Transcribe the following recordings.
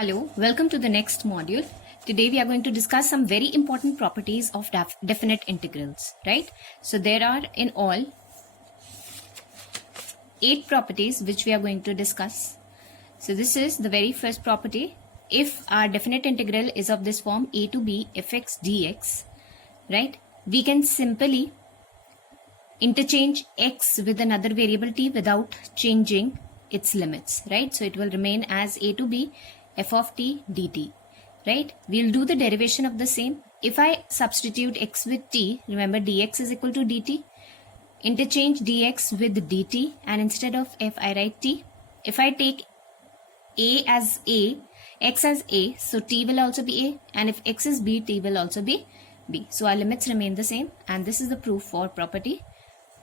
Hello, welcome to the next module. Today we are going to discuss some very important properties of definite integrals, right? So there are in all 8 properties which we are going to discuss. So this is the very first property. If our definite integral is of this form a to b fx dx, right? We can simply interchange x with another variable t without changing its limits, right? So it will remain as a to b f of t dt, right? We'll do the derivation of the same. If I substitute x with t, remember dx is equal to dt, interchange dx with dt, and instead of f I write t. If I take a as a, x as a, so t will also be a, and if x is b, t will also be b. So our limits remain the same, and this is the proof for property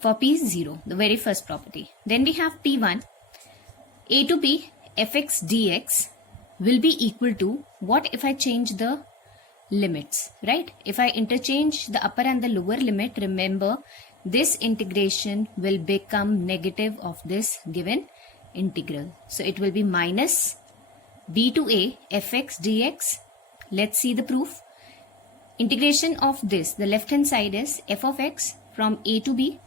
for p0, the very first property. Then we have p1, a to b fx dx will be equal to what if I change the limits, right? If I interchange the upper and the lower limit, remember this integration will become negative of this given integral. So it will be minus b to a fx dx. Let's see the proof. Integration of this, the left hand side is f of x from a to b.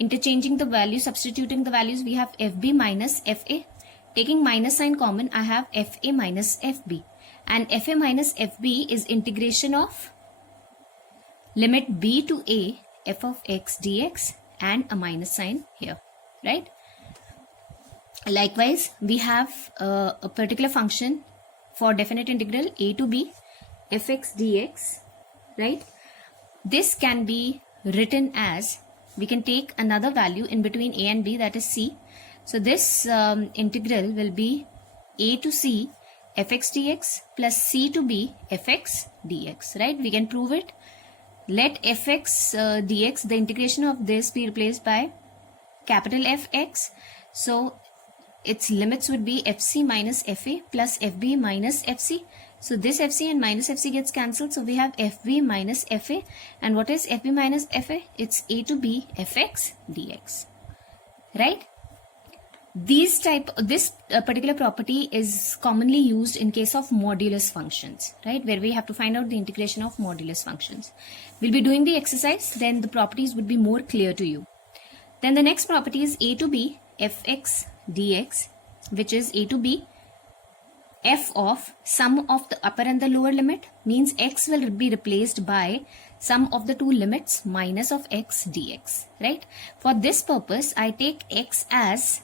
Interchanging the value, substituting the values, we have fb minus fa. Taking minus sign common, I have fa minus fb. And fa minus fb is integration of limit b to a f of x dx and a minus sign here, right? Likewise, we have a particular function for definite integral a to b fx dx, right? This can be written as, we can take another value in between a and b, that is c. So this integral will be a to c fx dx plus c to b fx dx, right? We can prove it. Let fx dx, the integration of this, be replaced by capital Fx. So its limits would be fc minus fa plus fb minus fc. So this fc and minus fc gets cancelled. So we have fb minus fa. And what is fb minus fa? It's a to b fx dx, right? This particular property is commonly used in case of modulus functions, right? Where we have to find out the integration of modulus functions. We'll be doing the exercise, then the properties would be more clear to you. Then the next property is a to b fx dx, which is a to b f of sum of the upper and the lower limit, means x will be replaced by sum of the two limits minus of x dx, right? For this purpose, I take x as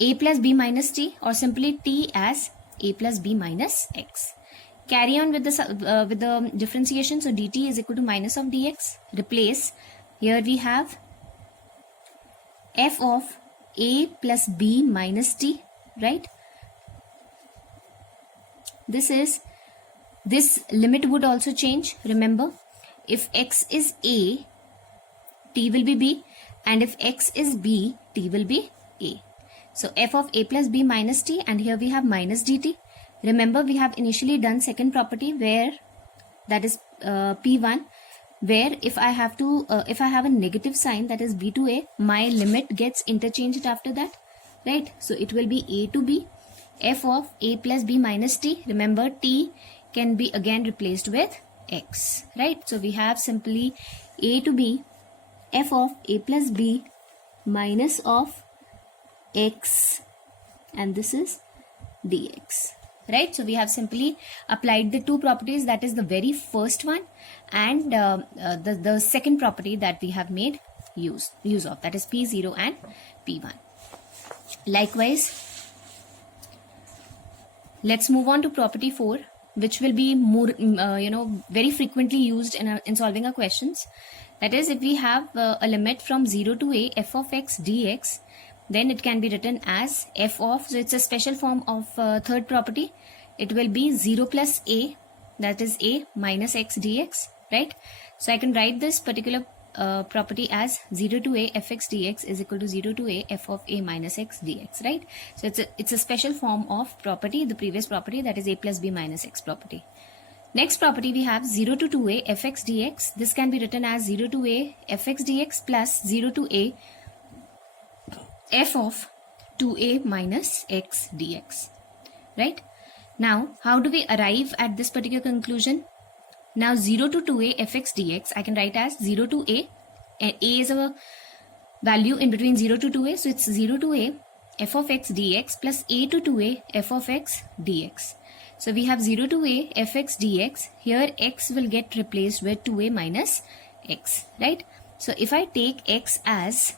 a plus b minus t, or simply t as a plus b minus x. Carry on with the differentiation. So dt is equal to minus of dx. Replace. Here we have f of a plus b minus t, right? This limit would also change. Remember, if x is a, t will be b, and if x is b, t will be a. So f of a plus b minus t, and here we have minus dt. Remember, we have initially done second property where, that is p1, where if I have a negative sign, that is b to a, my limit gets interchanged after that, right? So it will be a to b f of a plus b minus t. Remember, t can be again replaced with x, right? So we have simply a to b f of a plus b minus of x, and this is dx, right? So we have simply applied the two properties, that is the very first one, and the second property that we have made use of, that is p0 and p1. Likewise, let's move on to property 4, which will be more very frequently used in solving our questions. That is, if we have a limit from 0 to a f of x dx, then it can be written as f of, so it's a special form of third property. It will be 0 plus a, that is a minus x dx, right? So I can write this particular property as 0 to a fx dx is equal to 0 to a f of a minus x dx, right? So it's a special form of property, the previous property, that is a plus b minus x property. Next property we have 0 to 2a fx dx. This can be written as 0 to a fx dx plus 0 to a f of 2a minus x dx, right? Now, how do we arrive at this particular conclusion? Now, 0 to 2a fx dx, I can write as 0 to a, and a is a value in between 0 to 2a, so it's 0 to a f of x dx plus a to 2a f of x dx. So we have 0 to a fx dx. Here x will get replaced with 2a minus x, right? So if I take x as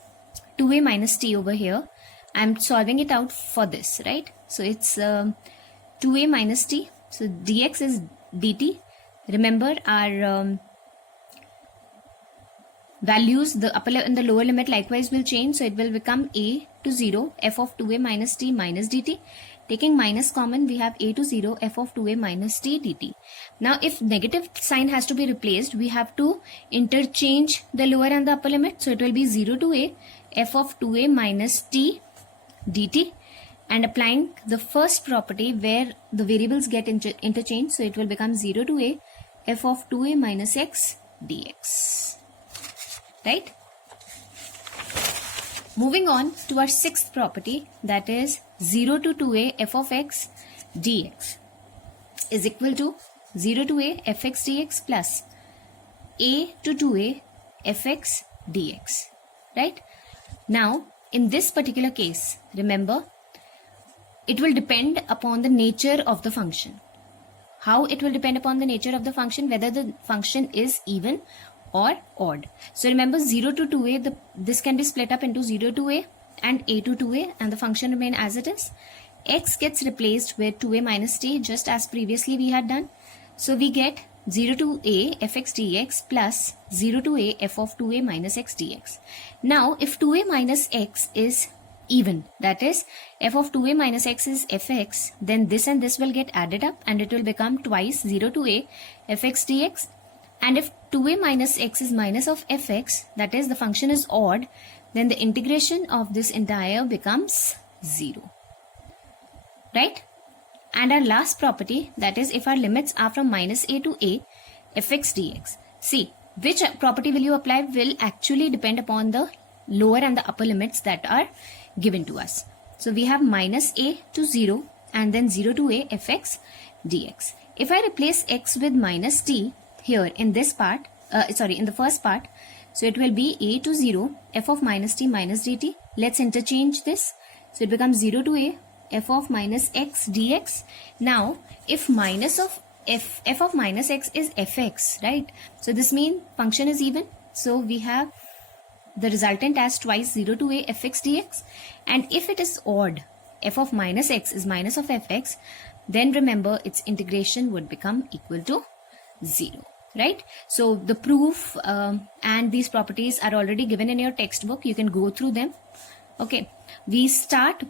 2a minus t over here, I'm solving it out for this, right? So it's 2a minus t. So dx is dt. Remember our values, the upper and the lower limit likewise will change. So it will become a to 0 f of 2a minus t minus dt. Taking minus common, we have a to 0 f of 2a minus t dt. Now if negative sign has to be replaced, we have to interchange the lower and the upper limit. So it will be 0 to a f of 2a minus t dt, and applying the first property where the variables get interchanged. So it will become 0 to a f of 2a minus x dx, right? Moving on to our sixth property, that is 0 to 2a f of x dx is equal to 0 to a fx dx plus a to 2a fx dx, right? Now, in this particular case, remember, it will depend upon the nature of the function. How it will depend upon the nature of the function, whether the function is even or odd. So remember, 0 to 2a, this can be split up into 0 to a and a to 2a, and the function remain as it is. X gets replaced with 2a minus t, just as previously we had done. So we get 0 to a fx dx plus 0 to a f of 2a minus x dx. Now if 2a minus x is even, that is f of 2a minus x is fx, then this and this will get added up and it will become twice 0 to a fx dx. And if 2a minus x is minus of fx, that is the function is odd, then the integration of this entire becomes 0, right? And our last property, that is if our limits are from minus a to a fx dx. See, which property will you apply will actually depend upon the lower and the upper limits that are given to us. So we have minus a to 0 and then 0 to a fx dx. If I replace x with minus t here in this part, in the first part, so it will be a to 0 f of minus t minus dt. Let's interchange this. So it becomes 0 to a f of minus x dx. Now if minus of f of minus x is fx, right? So this means function is even. So we have the resultant as twice 0 to a fx dx. And if it is odd, f of minus x is minus of fx, then remember its integration would become equal to 0, right? So the proof and these properties are already given in your textbook. You can go through them. Okay, we start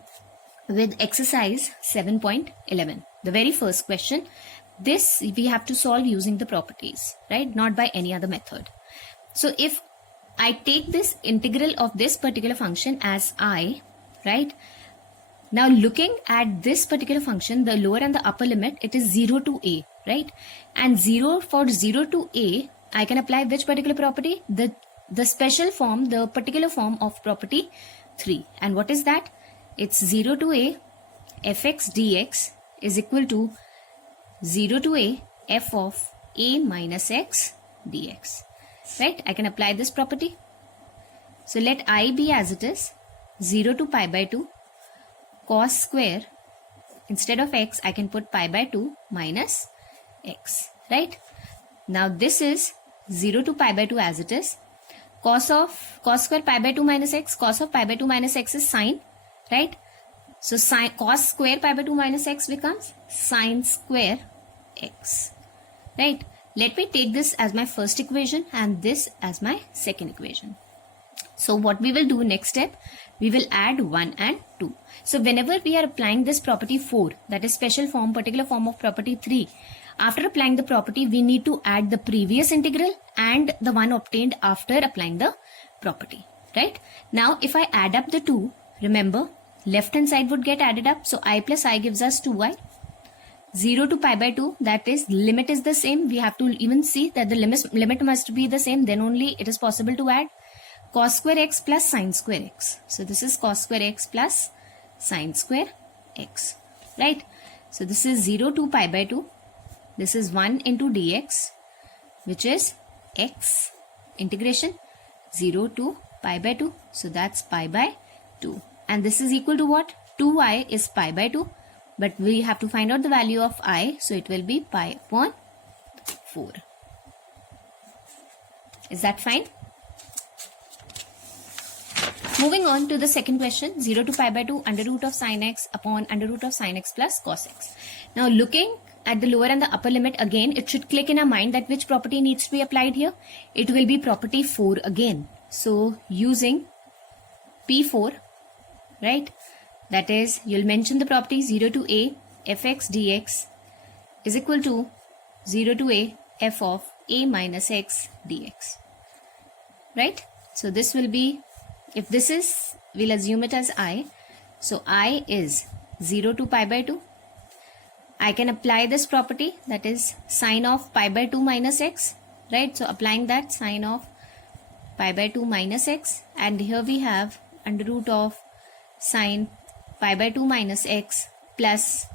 with exercise 7.11. The very first question. This we have to solve using the properties, right? Not by any other method. So if I take this integral of this particular function as I, right? Now looking at this particular function, the lower and the upper limit, it is 0 to a, right? And 0 for 0 to a, I can apply which particular property? The special form, the particular form of property 3. And what is that? It's 0 to a fx dx is equal to 0 to a f of a minus x dx, right? I can apply this property. So let I be as it is, 0 to pi by 2 cos square, instead of x I can put pi by 2 minus x, right? Now this is 0 to pi by 2 as it is. Cos square pi by 2 minus x, cos of pi by 2 minus x is sine, right? So cos square pi by 2 minus x becomes sine square x, right? Let me take this as my first equation and this as my second equation. So what we will do next step, we will add 1 and 2. So whenever we are applying this property 4, that is special form, particular form of property 3, after applying the property, we need to add the previous integral and the one obtained after applying the property, right? Now if I add up the 2, remember left hand side would get added up. So I plus I gives us 2i. 0 to pi by 2, that is limit is the same. We have to even see that the limit must be the same, then only it is possible to add. Cos square x plus sine square x. So this is cos square x plus sine square x, right? So this is 0 to pi by 2. This is 1 into dx, which is x integration 0 to pi by 2. So that's pi by 2. And this is equal to what? 2i is pi by 2. But we have to find out the value of I. So it will be pi upon 4. Is that fine? Moving on to the second question, 0 to pi by 2 under root of sin x upon under root of sin x plus cos x. Now looking at the lower and the upper limit again, it should click in our mind that which property needs to be applied here. It will be property 4 again. So using P4, right, that is, you'll mention the property 0 to a fx dx is equal to 0 to a f of a minus x dx, right? So this will be, if this is, we'll assume it as I. So I is 0 to pi by 2. I can apply this property, that is sine of pi by 2 minus x, right? So applying that, sine of pi by 2 minus x, and here we have under root of sine pi by 2 minus x plus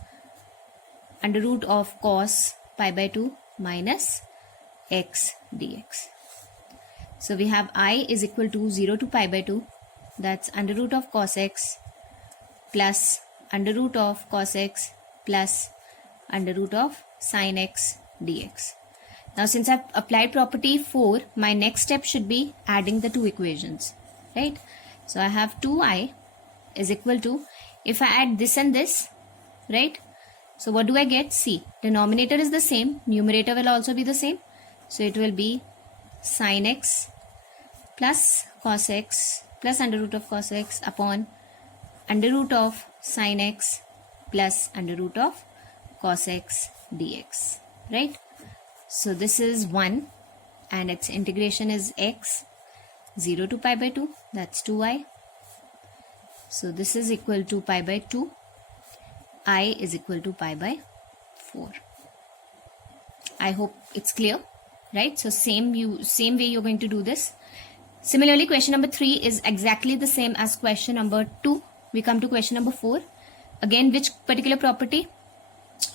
under root of cos pi by 2 minus x dx. So we have I is equal to 0 to pi by 2, that's under root of cos x plus under root of cos x plus under root of sin x dx. Now since I've applied property 4, my next step should be adding the two equations, right? So I have 2i is equal to, if I add this and this, right? So what do I get? See, denominator is the same, numerator will also be the same. So it will be sin x plus cos x plus under root of cos x upon under root of sin x plus under root of cos x dx, right? So this is 1 and its integration is x 0 to pi by 2, that's 2i. So this is equal to pi by 2, I is equal to pi by 4. I hope it's clear, right? So same way you're going to do this. Similarly, question number 3 is exactly the same as question number 2. We come to question number 4. Again, which particular property?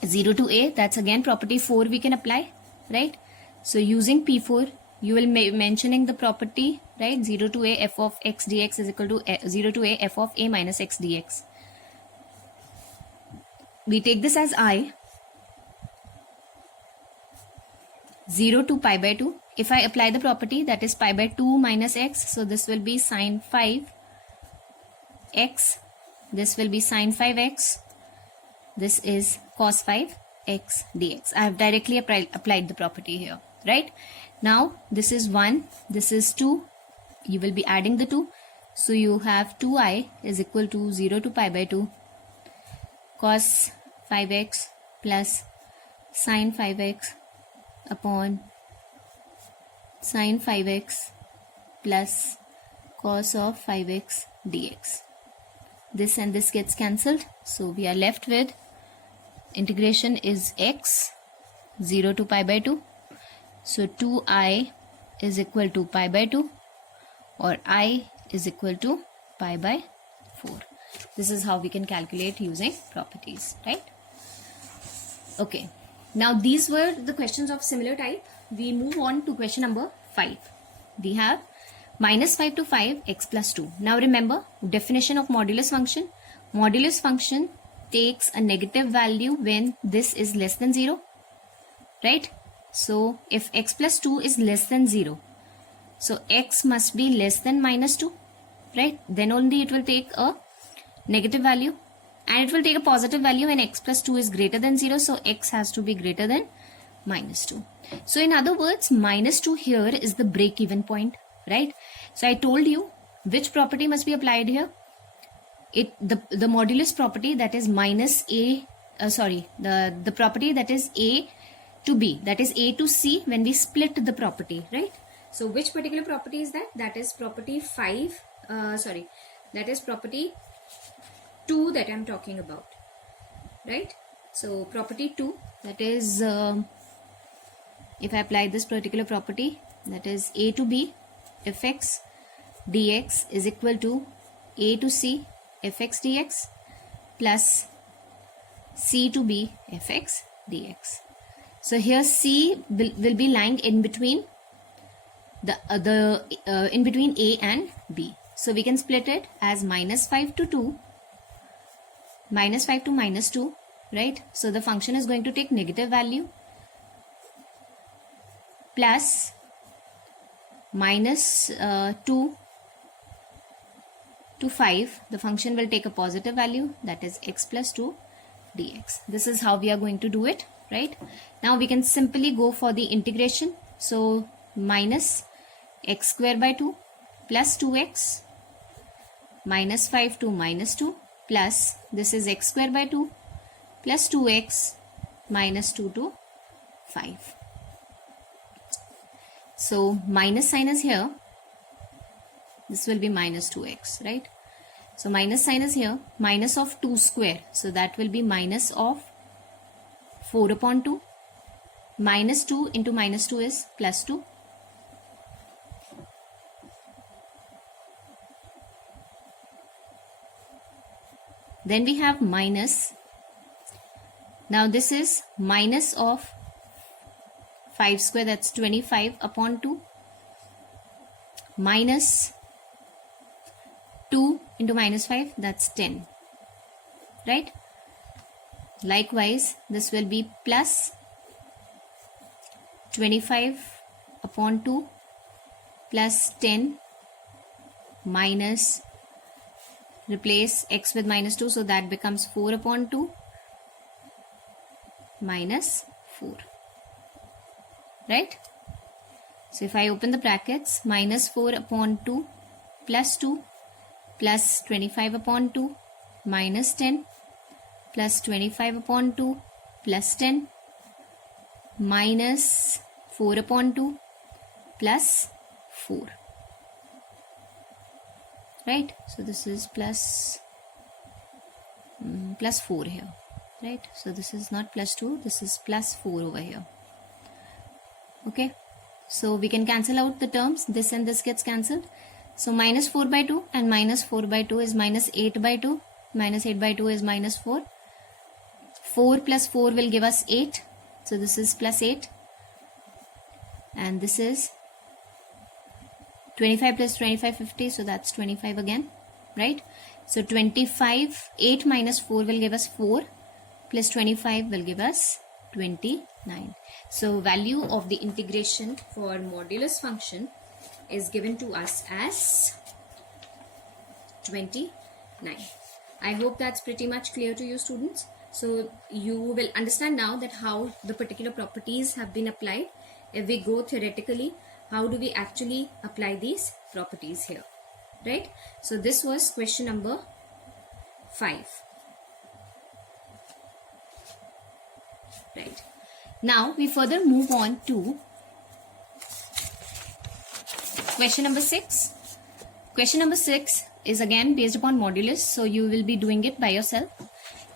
0 to a, that's again property 4 we can apply, right? So using P4, you will mentioning the property, right? 0 to a f of x dx is equal to 0 to a f of a minus x dx. We take this as I. 0 to pi by 2. If I apply the property, that is pi by 2 minus x, so this will be sine 5 x. This will be sine 5x. This is cos 5 x dx. I have directly applied the property here, right? Now this is 1, this is 2. You will be adding the 2. So you have 2i is equal to 0 to pi by 2 cos 5x plus sine 5x upon sine 5x plus cos of 5x dx. This and this gets cancelled. So we are left with integration is x 0 to pi by 2. So 2i is equal to pi by 2 or I is equal to pi by 4. This is how we can calculate using properties, right? Okay. Now these were the questions of similar type. We move on to question number 5. We have minus 5 to 5 x plus 2. Now remember, definition of modulus function. Modulus function takes a negative value when this is less than 0, right? So if x plus 2 is less than 0, so x must be less than minus 2, right? Then only it will take a negative value, and it will take a positive value when x plus 2 is greater than 0, so x has to be greater than minus 2. So in other words, minus 2 here is the break-even point, right? So I told you which property must be applied here. The modulus property, that is minus a, the property that is a to b, that is a to c when we split the property, right? So which particular property is that? That is property 5, that is property 2 that I am talking about, right? So property 2, that is, if I apply this particular property, that is a to b fx dx is equal to a to c fx dx plus C to be fx dx. So here C will be lying in between in between A and B. So we can split it as -5 to 2, -5 to -2, right? So the function is going to take negative value, plus -2 to 5, the function will take a positive value, that is x plus 2 dx. This is how we are going to do it, right? Now we can simply go for the integration. So minus x square by 2 plus 2x minus 5 to -2 plus this is x square by 2 plus 2x minus 2 to 5. So minus sign is here. This will be minus 2x, right? So minus sign is here, minus of 2 square. So that will be minus of 4 upon 2. Minus 2 into minus 2 is plus 2. Then we have minus. Now this is minus of 5 square, that's 25 upon 2. Minus 2 into minus 5, that's 10, right? Likewise, this will be plus 25 upon 2 plus 10 minus, replace x with minus 2, so that becomes 4 upon 2 minus 4, right? So if I open the brackets, minus 4 upon 2 plus 2 plus 25 upon 2 minus 10 plus 25 upon 2 plus 10 minus 4 upon 2 plus 4, right? So this is plus 4 here, right? So this is not plus 2, this is plus 4 over here. Okay, so we can cancel out the terms, this and this gets cancelled. So minus 4 by 2 and minus 4 by 2 is minus 8 by 2. Minus 8 by 2 is minus 4. 4 plus 4 will give us 8. So this is plus 8. And this is 25 plus 25, 50. So that's 25 again, right? So 25, 8 minus 4 will give us 4. Plus 25 will give us 29. So value of the integration for modulus function is given to us as 29. I hope that's pretty much clear to you, students. So you will understand now that how the particular properties have been applied. If we go theoretically, how do we actually apply these properties here, right? So this was question number 5. Right. Now we further move on to question number 6. Question number 6 is again based upon modulus, so you will be doing it by yourself.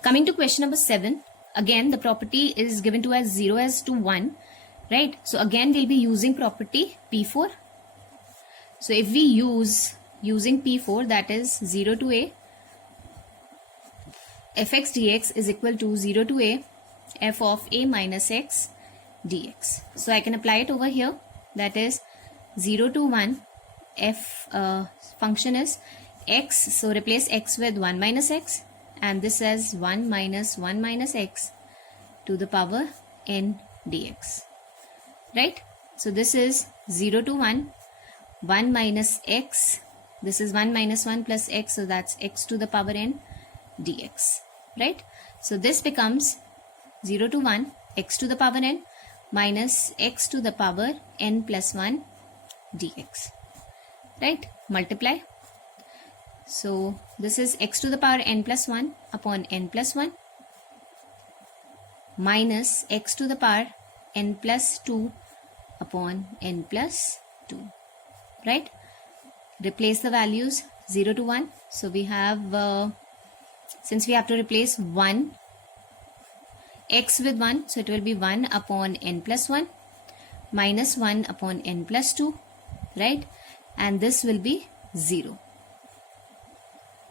Coming to question number 7, again the property is given to as 0 as to 1, right? So again we'll be using property P4. So if we using P4, that is 0 to a, fx dx is equal to 0 to a f of a minus x dx. So I can apply it over here, that is 0 to 1, f function is x, so replace x with 1 minus x, and this as 1 minus x to the power n dx, right? So this is 0 to 1, 1 minus x, this is 1 minus 1 plus x, so that's x to the power n dx, right? So this becomes 0 to 1, x to the power n minus x to the power n plus 1 dx, right? Multiply. So this is x to the power n plus 1 upon n plus 1 minus x to the power n plus 2 upon n plus 2, right? Replace the values 0 to 1. So we have, since we have to replace 1, x with 1, so it will be 1 upon n plus 1 minus 1 upon n plus 2, right? And this will be 0.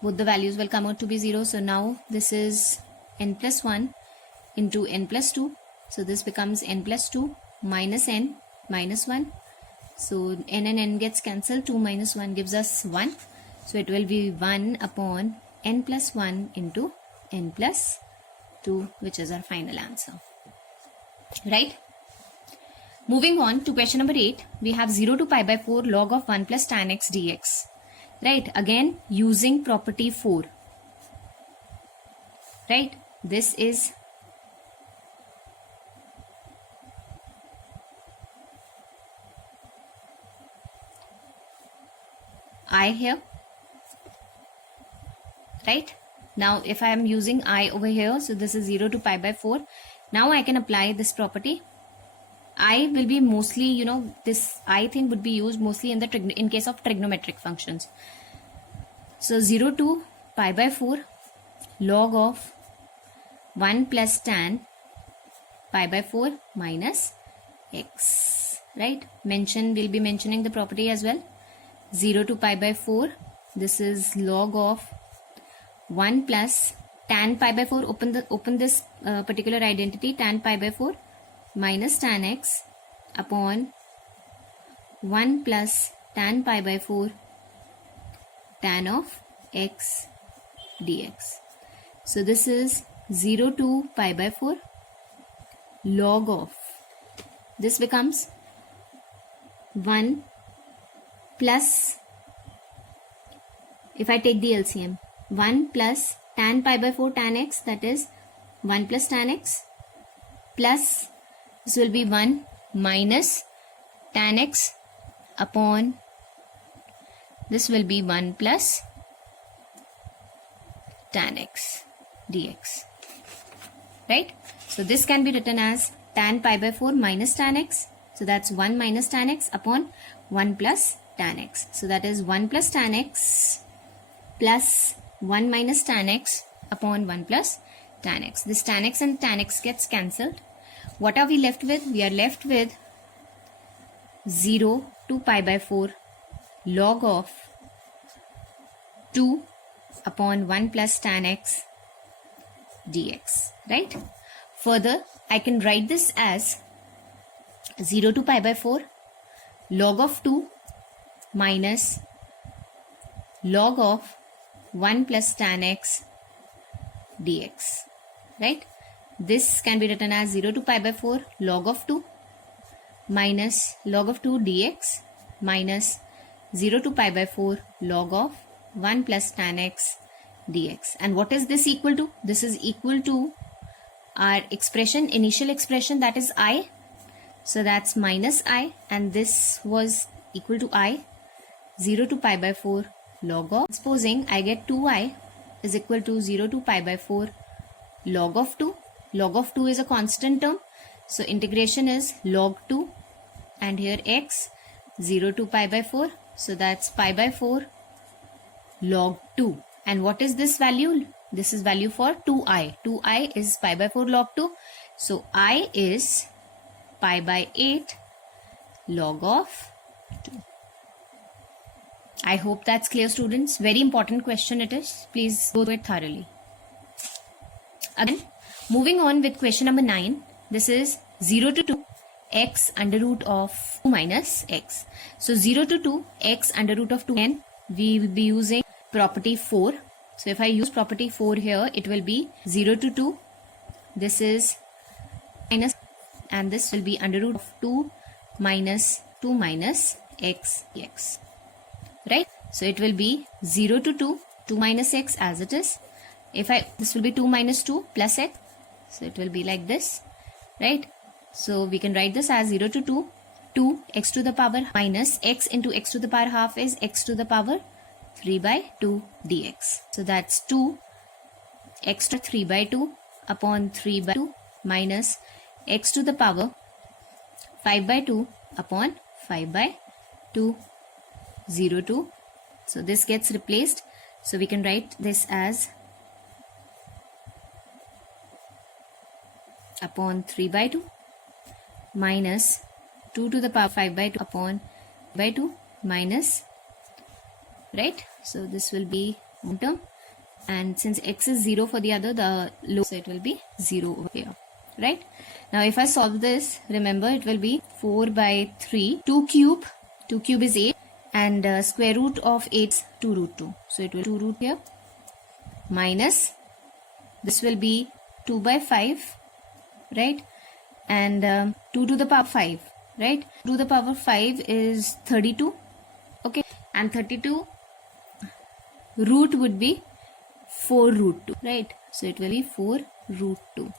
Both the values will come out to be 0. So now this is n plus 1 into n plus 2. So this becomes n plus 2 minus n minus 1. So n and n gets cancelled. 2 minus 1 gives us 1. So it will be 1 upon n plus 1 into n plus 2, which is our final answer. Right? Moving on to question number 8, we have 0 to pi by 4 log of 1 plus tan x dx. Right? Again, using property 4. Right? This is I here. Right? Now, if I am using I over here, so this is 0 to pi by 4. Now I can apply this property. I will be mostly, this I thing would be used mostly in case of trigonometric functions. So 0 to pi by 4 log of 1 plus tan pi by 4 minus x. Right? We'll be mentioning the property as well. 0 to pi by 4, this is log of 1 plus tan pi by 4, open this particular identity, tan pi by 4 minus tan x upon 1 plus tan pi by 4 tan of x dx. So this is 0 to pi by 4 log of, this becomes 1 plus, if I take the LCM, 1 plus tan pi by 4 tan x, that is 1 plus tan x, plus this will be 1 minus tan x upon, this will be 1 plus tan x dx. Right? So this can be written as tan pi by 4 minus tan x. So that's 1 minus tan x upon 1 plus tan x. So that is 1 plus tan x plus 1 minus tan x upon 1 plus tan x. This tan x and tan x gets cancelled. What are we left with? We are left with 0 to pi by 4 log of 2 upon 1 plus tan x dx. Right? Further, I can write this as 0 to pi by 4 log of 2 minus log of 1 plus tan x dx. Right? This can be written as 0 to pi by 4 log of 2 minus log of 2 dx minus 0 to pi by 4 log of 1 plus tan x dx. And what is this equal to? This is equal to our expression, initial expression, that is I. So that's minus I, and this was equal to I. 0 to pi by 4 log of, supposing I get 2I is equal to 0 to pi by 4 log of 2. Log of 2 is a constant term, so integration is log 2, and here x 0 to pi by 4, so that's pi by 4 log 2. And what is this value? This is value for 2i. 2i is pi by 4 log 2, so I is pi by 8 log of 2. I hope that's clear, students. Very important question it is. Please go through it thoroughly. Again, moving on with question number 9. This is 0 to 2 x under root of 2 minus x. So 0 to 2 x under root of 2, and we will be using property 4. So if I use property 4 here, it will be 0 to 2. This is minus, and this will be under root of 2 minus 2 minus x dx. Right? So it will be 0 to 2, 2 minus x as it is. This will be 2 minus 2 plus x. So it will be like this. Right? So we can write this as 0 to 2, 2 x to the power minus x into x to the power half is x to the power 3 by 2 dx. So that's 2 x to 3 by 2 upon 3 by 2 minus x to the power 5 by 2 upon 5 by 2, 0 to. So this gets replaced. So we can write this as upon 3 by 2 minus 2 to the power 5 by 2 upon by 2 minus, right? So this will be one term, and since x is 0 for the other, the low, so it will be 0 over here. right? Now if I solve this, remember it will be 4 by 3, 2 cube is 8, and square root of 8 is 2 root 2. So it will 2 root here, minus, this will be 2 by 5, right? And 2 to the power 5, right? 2 to the power 5 is 32, okay? And 32 root would be 4 root 2, right? So it will be 4 root 2.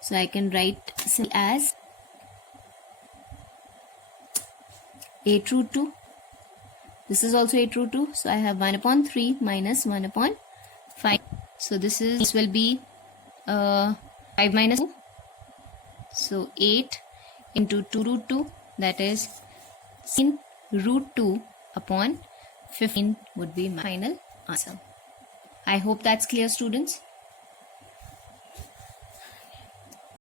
So I can write as 8 root 2. This is also 8 root 2. So I have 1 upon 3 minus 1 upon 5. So this will be 5 minus 2. So 8 into 2 root 2, that is 16 root 2 upon 15 would be my final answer. I hope that's clear, students.